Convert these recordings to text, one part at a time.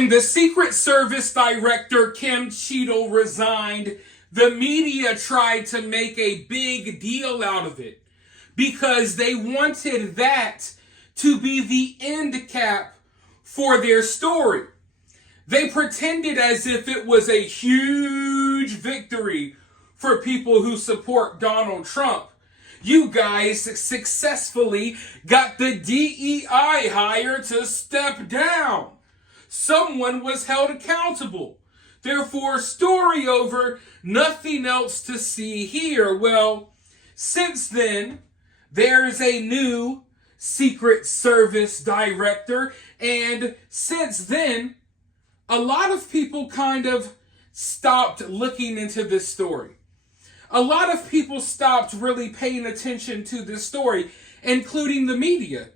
When the Secret Service director Kim Cheadle resigned, the media tried to make a big deal out of it because they wanted that to be the end cap for their story. They pretended as if it was a huge victory for people who support Donald Trump. You guys successfully got the DEI hire to step down. Someone was held accountable. Therefore, story over, nothing else to see here. Well, since then, there's a new Secret Service director, and since then, a lot of people kind of stopped looking into this story. A lot of people stopped really paying attention to this story, including the media.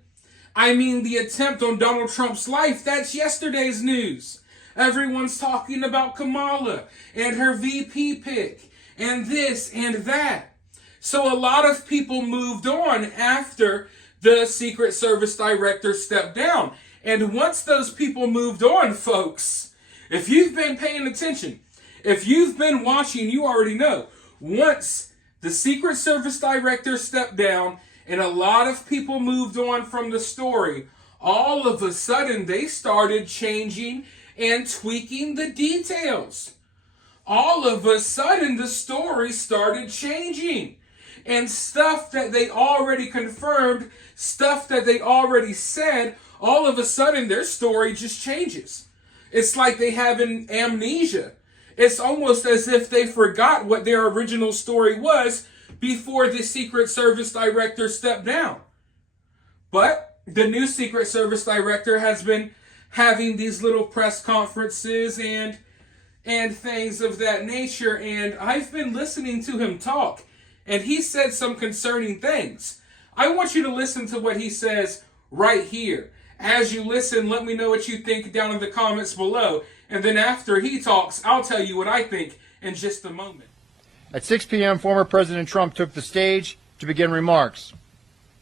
I mean, the attempt on Donald Trump's life, that's yesterday's news. Everyone's talking about Kamala and her VP pick and this and that. So a lot of people moved on after the Secret Service director stepped down. And once those people moved on, folks, if you've been paying attention, if you've been watching, you already know. Once the Secret Service director stepped down and a lot of people moved on from the story, all of a sudden they started changing and tweaking the details. All of a sudden the story started changing. And stuff that they already confirmed, stuff that they already said, all of a sudden their story just changes. It's like they have an amnesia. It's almost as if they forgot what their original story was before the Secret Service director stepped down. But the new Secret Service director has been having these little press conferences and things of that nature, and I've been listening to him talk, and he said some concerning things. I want you to listen to what he says right here. As you listen, let me know what you think down in the comments below. And then after he talks, I'll tell you what I think in just a moment. At 6 p.m., former President Trump took the stage to begin remarks.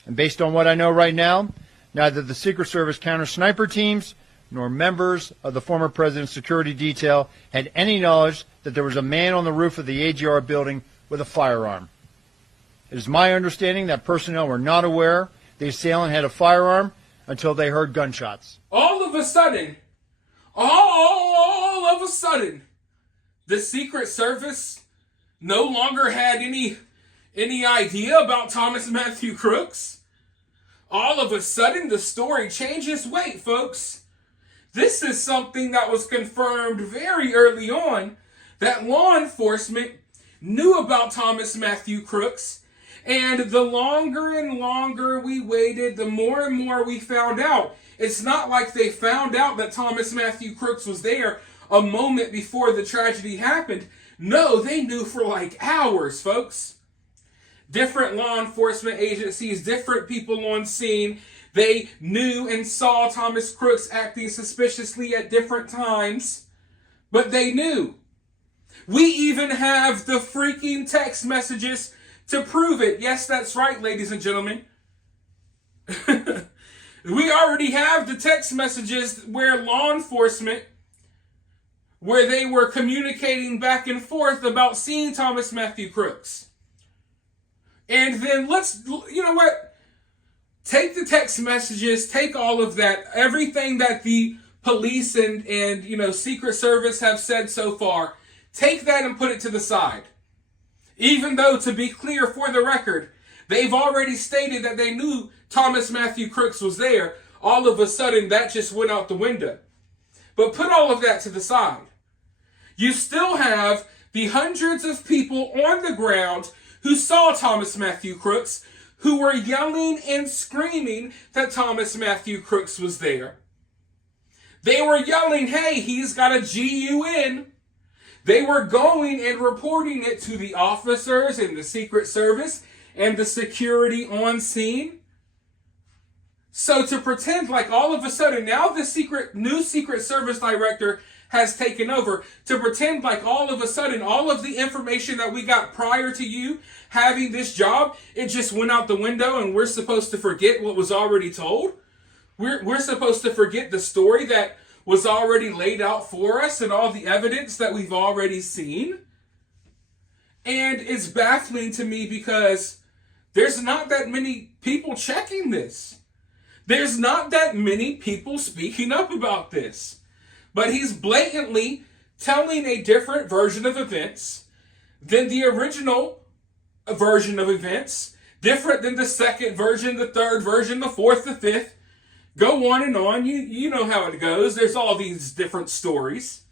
And based on what I know right now, neither the Secret Service counter-sniper teams nor members of the former president's security detail had any knowledge that there was a man on the roof of the AGR building with a firearm. It is my understanding that personnel were not aware the assailant had a firearm until they heard gunshots. All of a sudden, the Secret Service no longer had any idea about Thomas Matthew Crooks. All of a sudden, the story changes. Wait, folks. This is something that was confirmed very early on, that law enforcement knew about Thomas Matthew Crooks. And the longer and longer we waited, the more and more we found out. It's not like they found out that Thomas Matthew Crooks was there a moment before the tragedy happened. No, they knew for like hours, folks. Different law enforcement agencies, different people on scene, they knew and saw Thomas Crooks acting suspiciously at different times, but they knew. We even have the freaking text messages to prove it. Yes, that's right, ladies and gentlemen. We already have the text messages where law enforcement, where they were communicating back and forth about seeing Thomas Matthew Crooks. And then you know what? Take the text messages, take all of that, everything that the police and Secret Service have said so far, take that and put it to the side. Even though, to be clear for the record, they've already stated that they knew Thomas Matthew Crooks was there, all of a sudden that just went out the window. But put all of that to the side. You still have the hundreds of people on the ground who saw Thomas Matthew Crooks, who were yelling and screaming that Thomas Matthew Crooks was there. They were yelling, hey, he's got a GUN. They were going and reporting it to the officers in the Secret Service and the security on scene. So to pretend like all of a sudden now the new Secret Service director has taken over, to pretend like all of a sudden all of the information that we got prior to you having this job, it just went out the window and we're supposed to forget what was already told? We're supposed to forget the story that was already laid out for us and all the evidence that we've already seen. And it's baffling to me because there's not that many people checking this. There's not that many people speaking up about this. But he's blatantly telling a different version of events than the original version of events, different than the second version, the third version, the fourth, the fifth. Go on and on. You know how it goes. There's all these different stories.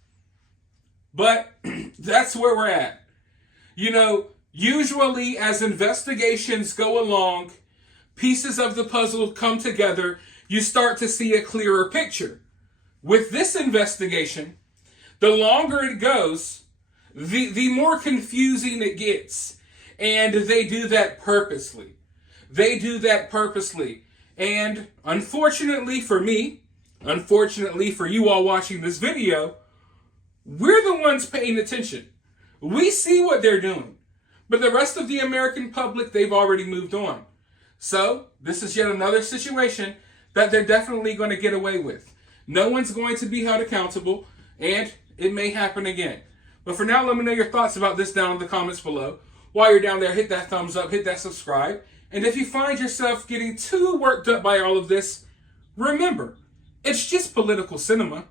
But that's where we're at. You know, usually as investigations go along, pieces of the puzzle come together, you start to see a clearer picture. With this investigation, the longer it goes, the more confusing it gets. And they do that purposely. They do that purposely. And unfortunately for me, unfortunately for you all watching this video, we're the ones paying attention. We see what they're doing. But the rest of the American public, they've already moved on. So, this is yet another situation that they're definitely going to get away with. No one's going to be held accountable, and it may happen again. But for now, let me know your thoughts about this down in the comments below. While you're down there, hit that thumbs up, hit that subscribe. And if you find yourself getting too worked up by all of this, remember, it's just political cinema.